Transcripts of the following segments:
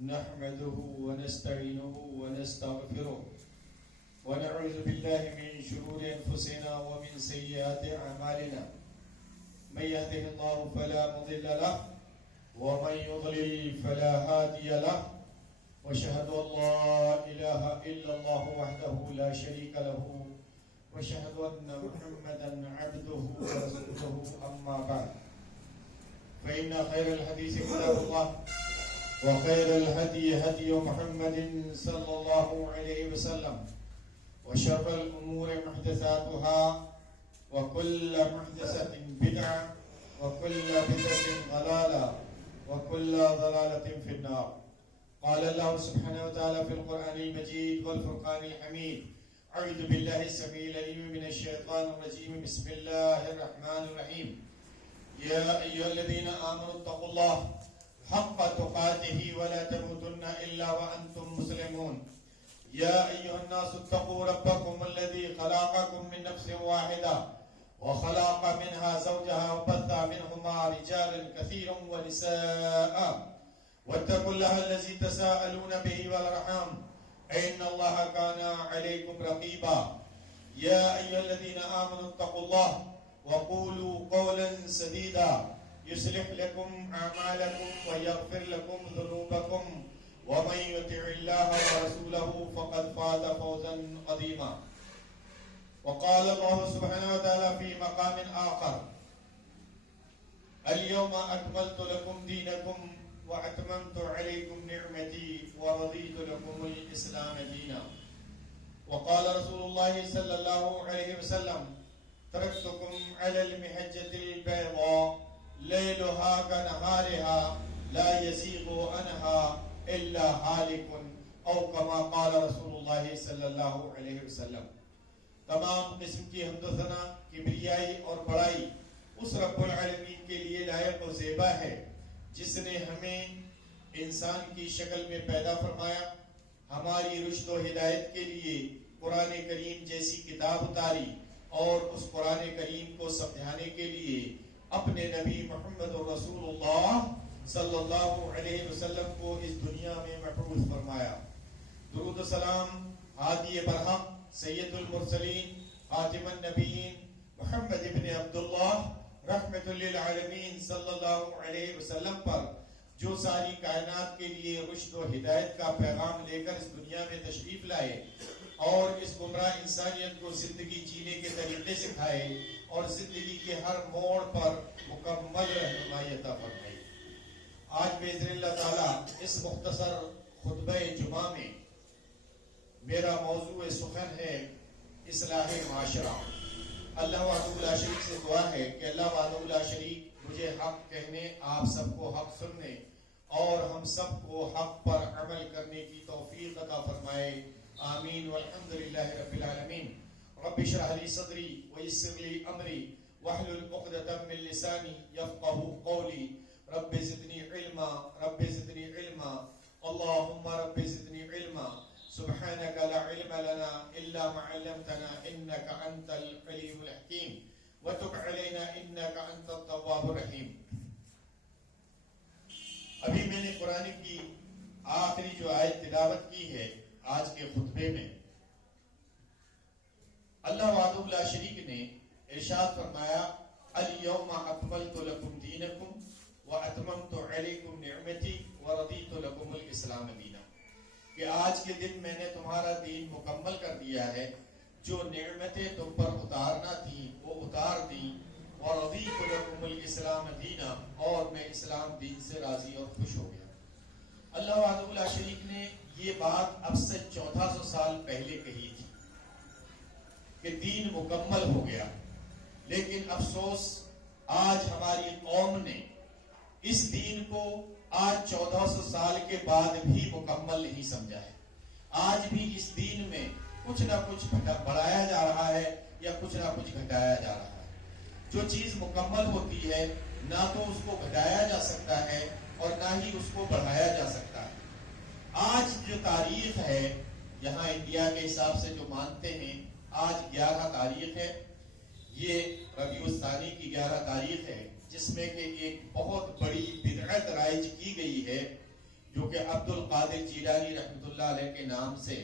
نحمده ونستعينه ونستغفره ونعوذ بالله من شرور أنفسنا ومن سيئات أعمالنا من يهده الله فلا مضل له ومن يضلل فلا هادي له وأشهد أن لا إله إلا الله وحده لا شريك له وأشهد أن محمدا عبده ورسوله أما بعد فإن خير الحديث كتاب الله وخير الهدي هدي محمد صلى الله عليه وسلم وشر الأمور محدثاتها وكل محدثة بدعة وكل بدعة ضلالة وكل ضلالة في النار. قال الله سبحانه وتعالى في القرآن المجيد والفرقان الحميد: أعوذ بالله السميع العليم من الشيطان الرجيم. بسم الله الرحمن الرحيم. يا أيها الذين آمنوا اتقوا الله حق تقاته ولا تموتن إلا وأنتم مسلمون. يا أيها الناس اتقوا ربكم الذي خلقكم من نفس واحدة وخلق منها زوجها وبث منهما رجالا كثيرا ونساء واتقوا الله الذي تساءلون به والأرحام إن الله كان عليكم رقيبا. يا أيها الذين آمنوا اتقوا الله وقولوا قولا سديدا يصلح لكم أعمالكم ويغفر لكم ذنوبكم ومن يطع الله ورسوله فقد فاز فوزا عظيما. وقال الله سبحانه وتعالى في مقام آخر: اليوم أكملت لكم دينكم وأتممت عليكم نعمتي ورضيت لكم الإسلام دينا. وقال رسول الله صلى الله عليه وسلم: تركتكم على المحجة البيضاء ليلها كنهارها لا يزيغ عنها إلا هالك أو كما قال رسول الله صلی اللہ علیہ وسلم. تمام قسم کی حمد و ثنا، کبریائی اور بڑائی اس رب العالمین کے لیے لائق و زیبا ہے جس نے ہمیں انسان کی شکل میں پیدا فرمایا، ہماری رشد و ہدایت کے لیے قرآن کریم جیسی کتاب اتاری اور اس قرآن کریم کو سمجھانے کے لیے اپنے نبی محمد رسول اللہ صلی اللہ علیہ وسلم کو اس دنیا میں مبعوث فرمایا. درود و سلام ہادی برحق سید المرسلین خاتم النبیین محمد ابن عبداللہ رحمت للعالمین صلی اللہ علیہ وسلم پر، جو ساری کائنات کے لیے رشد و ہدایت کا پیغام لے کر اس دنیا میں تشریف لائے اور اس گمراہ انسانیت کو زندگی جینے کے طریقے سکھائے اور زندگی کے ہر موڑ پر مکمل رہنمائی عطا فرمائی. آج باذن اللہ تعالی اس مختصر خطبہ جمعہ میں میرا موضوع سخن ہے اصلاح معاشرہ. اللہ وحدہ لا شریک سے دعا ہے کہ اللہ وحدہ لا شریک مجھے حق کہنے، آپ سب کو حق سننے اور ہم سب کو حق پر عمل کرنے کی توفیق عطا فرمائے. آمین والحمدللہ رب العالمین. رب اشرح لی صدری ویسر لی امری واحلل عقدۃ من لسانی یفقهوا قولی. رب زدنی علما رب زدنی علما اللهم رب زدنی علما سبحانك لا علم لنا الا ما علمتنا انك انت العليم الحكيم وتب علينا انك انت التواب الرحيم. ابھی میں نے قرآن کی آخری جو آیت تلاوت کی ہے آج کے خطبے میں، اللہ وحدہ لا شریک نے ارشاد فرمایا: اليوم اکملت لکم دینکم واتممت علیکم نعمتی ورضیت لکم الاسلام دینا، کہ آج کے دن میں نے تمہارا دین مکمل کر دیا ہے، جو نعمتیں تم پر اتارنا تھیں وہ اتار دیں، ورضیت لکم الاسلام دینا، اور میں اسلام دین سے راضی اور خوش ہو گیا. اللہ وحدہ لا شریک نے یہ بات اب سے 1400 سال پہلے کہی تھی کہ دین مکمل ہو گیا، لیکن افسوس آج ہماری قوم نے اس دین کو آج 1400 سال کے بعد بھی مکمل نہیں سمجھا ہے. آج بھی اس دین میں کچھ نہ کچھ بڑھایا جا رہا ہے یا کچھ نہ کچھ گھٹایا جا رہا ہے. جو چیز مکمل ہوتی ہے نہ تو اس کو گھٹایا جا سکتا ہے اور نہ ہی اس کو بڑھایا جا سکتا ہے. آج جو تاریخ ہے یہاں انڈیا کے حساب سے جو مانتے ہیں، آج 11 تاریخ ہے، یہ ربیع الثانی کی 11 تاریخ ہے، جس میں کہ ایک بہت بڑی بدعت رائج کی گئی ہے جو کہ عبد القادر جیلانی رحمۃ اللہ علیہ کے نام سے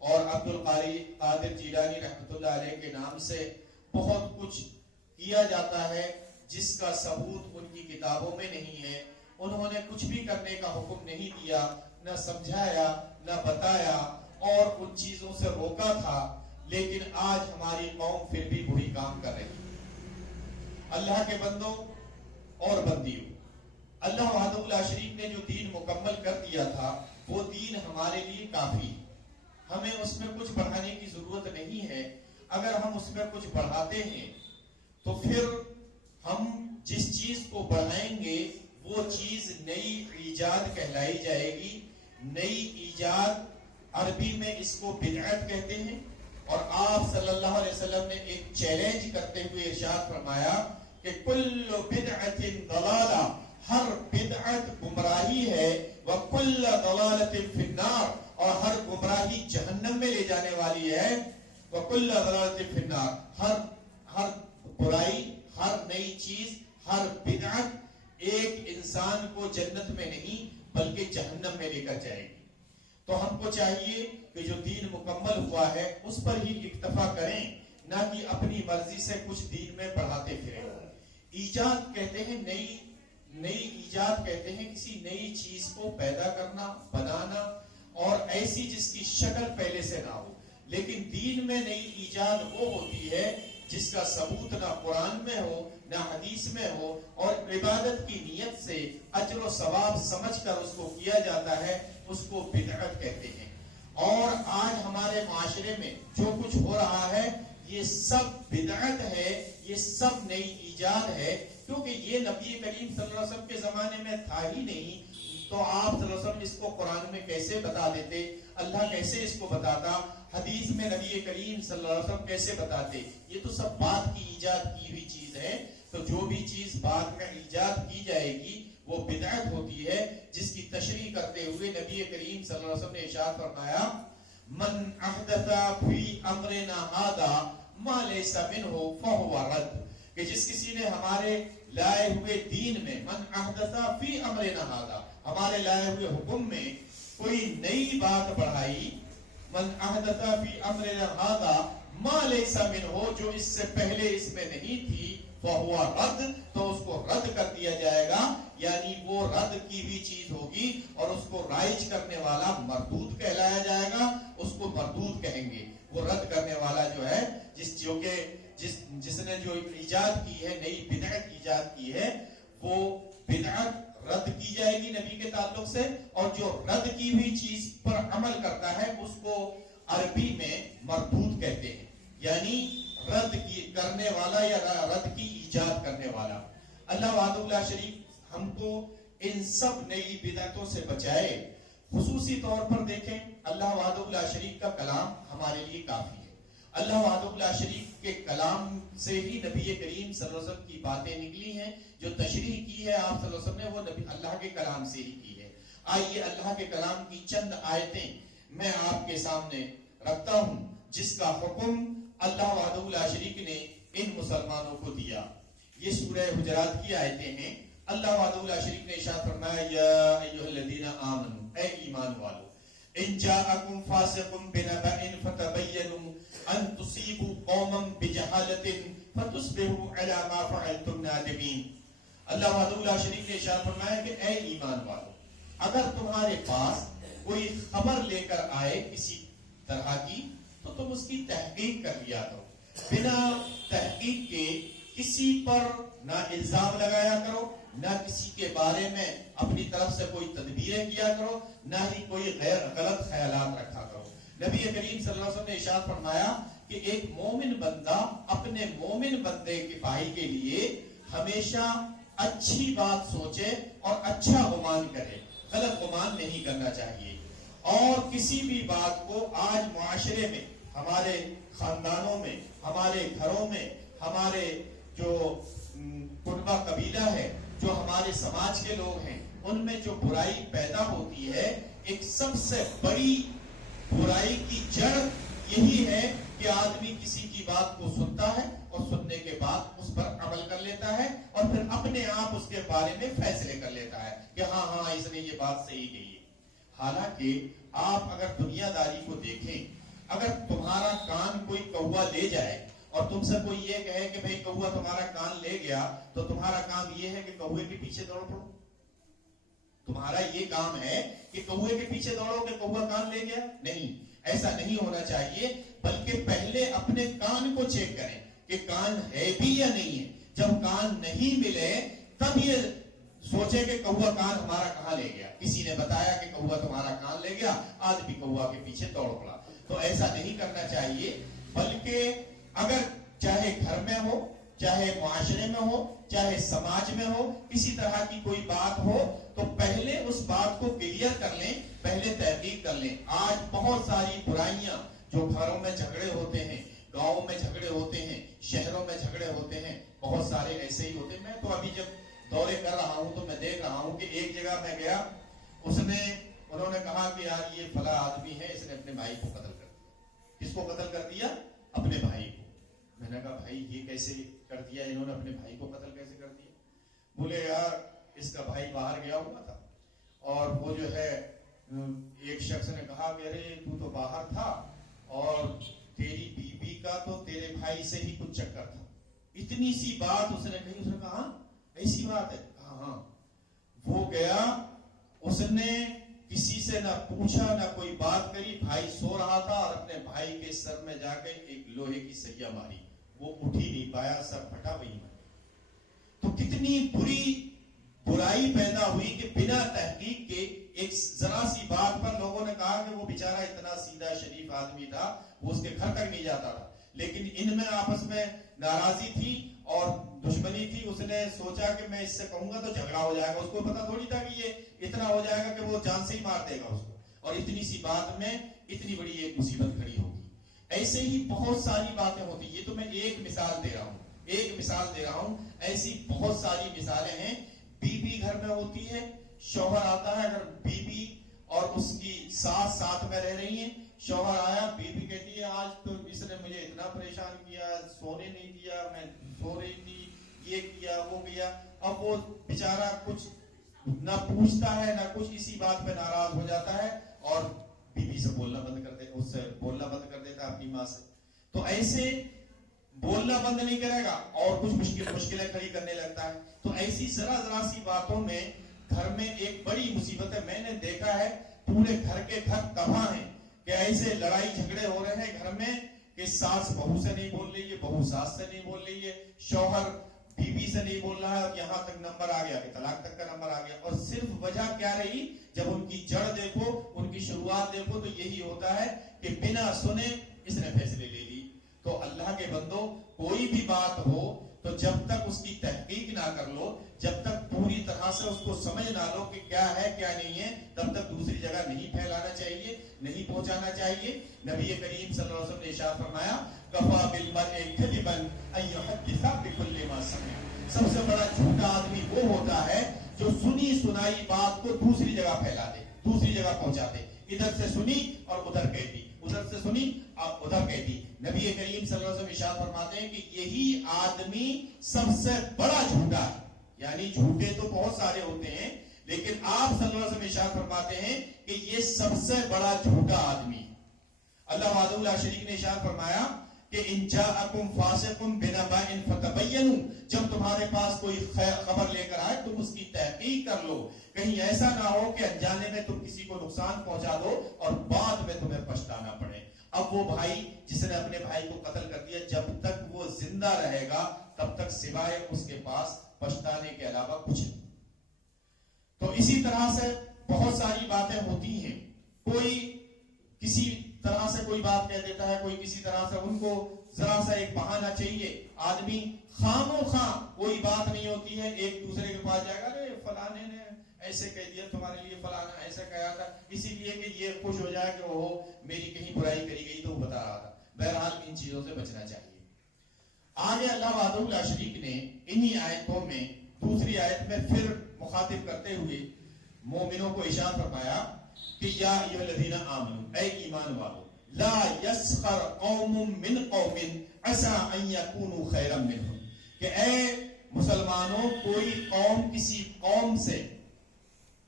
اور عبد القادر جیلانی رحمۃ اللہ علیہ کے نام سے بہت کچھ کیا جاتا ہے جس کا ثبوت ان کی کتابوں میں نہیں ہے. انہوں نے کچھ بھی کرنے کا حکم نہیں دیا، نہ سمجھایا نہ بتایا، اور ان چیزوں سے روکا تھا. لیکن آج ہماری قوم پھر بھی وہی کام کر رہی ہے. اللہ کے بندوں اور بندیوں، اللہ وحدہ لا شریک نے جو دین مکمل کر دیا تھا وہ دین ہمارے لیے کافی ہے. ہمیں اس میں کچھ بڑھانے کی ضرورت نہیں ہے. اگر ہم اس میں کچھ بڑھاتے ہیں تو پھر ہم جس چیز کو بڑھائیں گے وہ چیز نئی ایجاد کہلائی جائے گی. نئی ایجاد عربی میں اس کو بدعت کہتے ہیں. اور آپ صلی اللہ علیہ وسلم نے ایک چیلنج کرتے ہوئے ارشاد فرمایا کہ کل بدعت ضلالہ، ہر بدعت گمراہی ہے، وکل ضلالۃ فی النار، اور ہر گمراہی جہنم میں لے جانے والی ہے. وکل ضلالۃ فی النار، ہر برائی، ہر نئی چیز، ہر بدعت ایک انسان کو جنت میں نہیں بلکہ جہنم میں لے کر جائے گی. تو ہم کو چاہیے کہ جو دین مکمل ہوا ہے اس پر ہی اکتفا کریں، نہ کہ اپنی مرضی سے کچھ دین میں بڑھاتے پھریں. ایجاد کہتے ہیں نئی ایجاد کہتے ہیں کسی نئی چیز کو پیدا کرنا، بنانا، اور ایسی جس کی شکل پہلے سے نہ ہو. لیکن دین میں نئی ایجاد وہ ہوتی ہے جس کا ثبوت نہ قرآن میں ہو نہ حدیث میں ہو، اور عبادت کی نیت سے اجر و ثواب سمجھ کر اس کو کیا جاتا ہے، اس کو بدعت کہتے ہیں. اور آج ہمارے معاشرے میں جو کچھ ہو رہا ہے یہ سب بدعت ہے، یہ سب نئی ایجاد ہے، کیونکہ یہ نبی کریم صلی اللہ علیہ وسلم کے زمانے میں تھا ہی نہیں. تو آپ صلی اللہ علیہ وسلم اس کو قرآن میں کیسے بتا دیتے؟ اللہ کیسے اس کو بتاتا؟ حدیث میں نبی کریم صلی اللہ علیہ وسلم کیسے بتاتے؟ یہ تو سب بعد کی ایجاد کی ہوئی چیز ہے. تو جو بھی چیز بعد میں ایجاد کی جائے گی وہ بدعت ہوتی ہے، جس کی تشریح کرتے ہوئے نبی کریم صلی اللہ علیہ وسلم نے ارشاد فرمایا من احدث فی امرنا ھذا ما لیس منہ فہو رد، کہ جس کسی نے ہمارے لائے ہوئے دین میں، من احدث فی امرنا ھذا، ہمارے لائے ہوئے حکم میں کوئی نئی بات بڑھائی، من احدث فی امرنا ھذا ما لیس منہ، جو اس سے پہلے اس میں نہیں تھی، فہو رد، تو اس کو رد کر دیا جائے گا. یعنی وہ رد کی ہوئی چیز ہوگی اور اس کو رائج کرنے والا مردود کہلایا جائے گا، اس کو مردود کہیں گے. وہ رد کرنے والا جو ہے جس نے جو ایجاد کی ہے، نئی بدعت ایجاد کی ہے، وہ بدعت رد کی جائے گی نبی کے تعلق سے. اور جو رد کی ہوئی چیز پر عمل کرتا ہے اس کو عربی میں مردود کہتے ہیں، یعنی رد کی کرنے والا یا رد کی ایجاد کرنے والا. اللہ وحدہ لا شریک ہم کو ان سب نئی بدعتوں سے بچائے. خصوصی طور پر دیکھیں، اللہ وحدہ لا شریک کا کلام ہمارے لیے کافی ہے. اللہ وحدہ لا شریک کے کلام سے ہی نبی کریم صلی اللہ علیہ وسلم کی باتیں نکلی ہیں. جو تشریح کی ہے آپ صلی اللہ علیہ وسلم نے، وہ نبی اللہ کے کلام سے ہی کی ہے. آئیے اللہ کے کلام کی چند آیتیں میں آپ کے سامنے رکھتا ہوں جس کا حکم اللہ وحدہ لا شریک نے ان مسلمانوں کو دیا. یہ سورہ حجرات کی آیتیں ہیں. اللہ وحدہ لا شریک نے ارشاد فرمایا یا ایھا الذین آمنوا، اے ایمان والو، ان جاءکم فاسق بنبأ فتبینوا ان تصیبوا قوما بجہالۃ فتصبحوا علی ما فعلتم نادمین. اللہ وحدہ لا شریک نے ارشاد فرمایا کہ اے ایمان والو، اگر تمہارے پاس کوئی خبر لے کر آئے کسی طرح کی تو تم اس کی تحقیق کر لیا کرو. بنا تحقیق کے کسی پر نہ الزام لگایا کرو، نہ کسی کے بارے میں اپنی طرف سے کوئی تدبیریں کیا کرو، نہ ہی کوئی غلط خیالات رکھا کرو. نبی کریم صلی اللہ علیہ وسلم نے ارشاد فرمایا کہ ایک مومن بندہ اپنے مومن بندے کی پائی کے لیے ہمیشہ اچھی بات سوچے اور اچھا گمان کرے، غلط گمان نہیں کرنا چاہیے. اور کسی بھی بات کو آج معاشرے میں، ہمارے خاندانوں میں، ہمارے گھروں میں، ہمارے جو کنبہ قبیلہ ہے، جو ہمارے سماج کے لوگ ہیں، ان میں جو برائی پیدا ہوتی ہے، ایک سب سے بڑی برائی کی جڑ یہی ہے کہ آدمی کسی کی بات کو سنتا ہے اور سننے کے بعد اس پر عمل کر لیتا ہے اور پھر اپنے آپ اس کے بارے میں فیصلے کر لیتا ہے کہ ہاں اس نے یہ بات صحیح کہی ہے. حالانکہ آپ اگر دنیا داری کو دیکھیں، اگر تمہارا کان کوئی کوا لے جائے اور تم سے کوئی یہ کہے کہ بھئی کوا تمہارا کان لے گیا، تو تمہارا کام یہ ہے کہ کوے کے پیچھے دوڑ پڑو؟ تمہارا یہ کام ہے کہ کوے کے پیچھے دوڑو کہ کوا کان لے گیا؟ نہیں، ایسا نہیں ہونا چاہیے، بلکہ پہلے اپنے کان کو چیک کریں کہ کان ہے بھی یا نہیں ہے۔ جب کان نہیں ملے تب یہ سوچے کہ کوا کان ہمارا کہاں لے گیا، کسی نے بتایا کہ کوا تمہارا کان لے گیا، آدمی کوا کے پیچھے دوڑ پڑا۔ تو ایسا نہیں کرنا چاہیے، بلکہ اگر چاہے گھر میں ہو، چاہے معاشرے میں ہو، چاہے سماج میں ہو، کسی طرح کی کوئی بات ہو تو پہلے اس بات کو کلیئر کر لیں، پہلے تحقیق کر لیں۔ آج بہت ساری برائیاں جو گھروں میں جھگڑے ہوتے ہیں، گاؤں میں جھگڑے ہوتے ہیں، شہروں میں جھگڑے ہوتے ہیں، بہت سارے ایسے ہی ہوتے ہیں۔ میں تو ابھی جب دورے کر رہا ہوں تو میں دیکھ رہا ہوں کہ ایک جگہ میں گیا، انہوں نے کہا کہ یار یہ فلاں آدمی ہے، اس نے اپنے بھائی کو قتل کر دیا۔ کس کو قتل کر دیا؟ اپنے بھائی کو۔ میں نے کہا بھائی یہ کیسے کر دیا انہوں نے، اپنے بھائی کو قتل کیسے کر دیا؟ بولے یار اس کا بھائی باہر گیا ہوا تھا اور وہ جو ہے ایک شخص نے کہا کہ ارے تو تو باہر تھا اور تیری بیوی کا تو تیرے بھائی سے ہی کچھ چکر تھا۔ اتنی سی بات اس نے کہی، اس نے کہا ایسی بات ہے؟ کہا ہاں۔ وہ گیا، اس نے کسی سے نہ پوچھا نہ کوئی بات کری، بھائی سو رہا تھا اور اپنے بھائی کے سر میں جا کے ایک لوہے کی سریا ماری، وہ اٹھ ہی نہیں پایا، سر پھٹا وہی مر۔ تو کتنی برائی پیدا ہوئی کہ بنا تحقیق کے ایک ذرا سی بات پر لوگوں نے کہا کہ وہ بیچارہ اتنا سیدھا شریف آدمی تھا، وہ اس کے گھر تک نہیں جاتا تھا، لیکن ان میں آپس میں ناراضی تھی اور دشمنی تھی۔ اس نے سوچا کہ میں اس سے کہوں گا تو جھگڑا ہو جائے گا، اس کو پتا تھوڑی تھا کہ یہ اتنا ہو جائے گا کہ وہ جان سے ہی مار دے گا اس کو، اور اتنی سی بات میں اتنی بڑی ایک مصیبت کھڑی ہوگی۔ ایسے ہی بہت ساری باتیں ہوتی، یہ تو میں ایک مثال دے رہا ہوں، ایسی بہت ساری مثالیں ہیں۔ بیوی گھر میں ہوتی ہے، شوہر آتا ہے، اگر بیوی اور اس کی ساس ساتھ میں رہ رہی ہیں، شوہر آیا، بیوی کہتی ہے آج تو اس نے مجھے اتنا پریشان کیا، سونے نہیں دیا، میں سو رہی تھی، یہ کیا وہ کیا۔ اب وہ بیچارہ کچھ نہ پوچھتا ہے نہ کچھ، اسی بات پہ ناراض ہو جاتا ہے اور بیوی سے بولنا بند کر دیتا، اس سے بولنا بند کر دیتا اپنی ماں سے۔ تو ایسے بولنا بند نہیں کرے گا اور کچھ مشکلیں کھڑی کرنے لگتا ہے۔ تو ایسی ذرا سی باتوں میں گھر میں ایک بڑی مصیبت ہے۔ میں نے دیکھا ہے پورے گھر کے گھر تباہ ہیں کہ ایسے لڑائی جھگڑے ہو رہے ہیں گھر میں کہ ساس بہو سے نہیں بول رہی ہے، بہو ساس سے نہیں بول رہی ہے، شوہر بیوی سے نہیں بول رہا ہے، اور یہاں تک نمبر آ گیا کہ طلاق تک کا نمبر آ گیا۔ اور صرف وجہ کیا رہی؟ جب ان کی جڑ دیکھو، ان کی شروعات دیکھو تو یہی ہوتا ہے کہ بنا سنے اس نے فیصلے لے لی۔ تو اللہ کے بندو، کوئی بھی بات ہو تو جب تک اس کی تحقیق نہ کر لو، جب تک پوری طرح سے اس کو سمجھ نہ لو کہ کیا ہے کیا نہیں ہے، تب تک دوسری جگہ نہیں پھیلانا چاہیے، نہیں پہنچانا چاہیے۔ نبی کریم صلی اللہ علیہ وسلم نے ارشاد فرمایا کفا بالمرء کذبا ان یحدث بکل ما سمع۔ سب سے بڑا جھوٹا آدمی وہ ہوتا ہے جو سنی سنائی بات کو دوسری جگہ پھیلا دے، دوسری جگہ پہنچا دے۔ ادھر سے سنی اور ادھر کہہ دی، ادھر سے سنی اور ادھر کہہ دی۔ نبی کریم صلی اللہ علیہ وسلم ارشاد فرماتے ہیں کہ یہی آدمی سب سے بڑا جھوٹا ہے۔ یعنی جھوٹے تو بہت سارے ہوتے ہیں، لیکن آپ صلی اللہ علیہ وسلم ارشاد فرماتے ہیں کہ یہ سب سے بڑا جھوٹا آدمی ہے۔ اللہ وحدہ لا شریک نے ارشاد فرمایا کہ ان جاءکم فاسق بنبأ فتبینوا، جب تمہارے پاس کوئی خبر لے کر آئے تم اس کی تحقیق کر لو، کہیں ایسا نہ ہو کہ انجانے میں تم کسی کو نقصان پہنچا دو اور بعد میں تمہیں پچھتانا پڑے۔ اب وہ بھائی جس نے اپنے بھائی کو قتل کر دیا، جب تک وہ زندہ رہے گا تب تک سوائے اس کے پاس پچھتانے کے علاوہ کچھ نہیں۔ تو اسی طرح سے بہت ساری باتیں ہوتی ہیں، کوئی کسی طرح سے کوئی بات کہہ دیتا ہے، کوئی کسی طرح سے، ان کو ذرا سا ایک بہانہ چاہیے، آدمی خام و خواہ کوئی بات نہیں ہوتی ہے ایک دوسرے کے پاس جائے گا، ارے فلانے نے ایسے کہہ دیا تمہارے لیے، فلانا ایسا کہا تھا، اسی لیے کہ یہ خوش ہو جائے کہ وہ میری کہیں برائی کری گئی تو وہ بتا رہا تھا۔ بہرحال ان چیزوں سے بچنا چاہیے۔ آگے اللہ وحدہ لا شریک نے انہی آیتوں میں دوسری آیت میں پھر مخاطب کرتے ہوئے مومنوں کو ارشاد فرمایا کہ یا ایھا الذین آمنوا، اے ایمان والو، لا یسخر قوم من قوم عسى ان یکونوا خیرا منهم، کہ اے مسلمانوں کوئی قوم کسی قوم سے،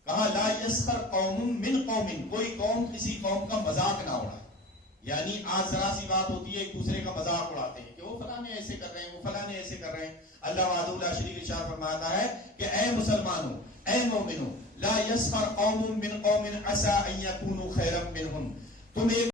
کہا لا یسخر قوم من قوم، کوئی قوم کسی قوم کا مذاق نہ اڑائے. یعنی آج ذرا سی بات ہوتی ہے ایک دوسرے کا مذاق اڑاتے ہیں کہ وہ فلاں نے ایسے کر رہے ہیں، وہ فلاں نے ایسے کر رہے ہیں. اللہ وحدہ لا شریک ارشاد فرماتا ہے کہ اے مسلمانوں، اے مومنوں، لا یسخر قوم من قوم عسى ان يكونوا خيرا منهم. تم ایک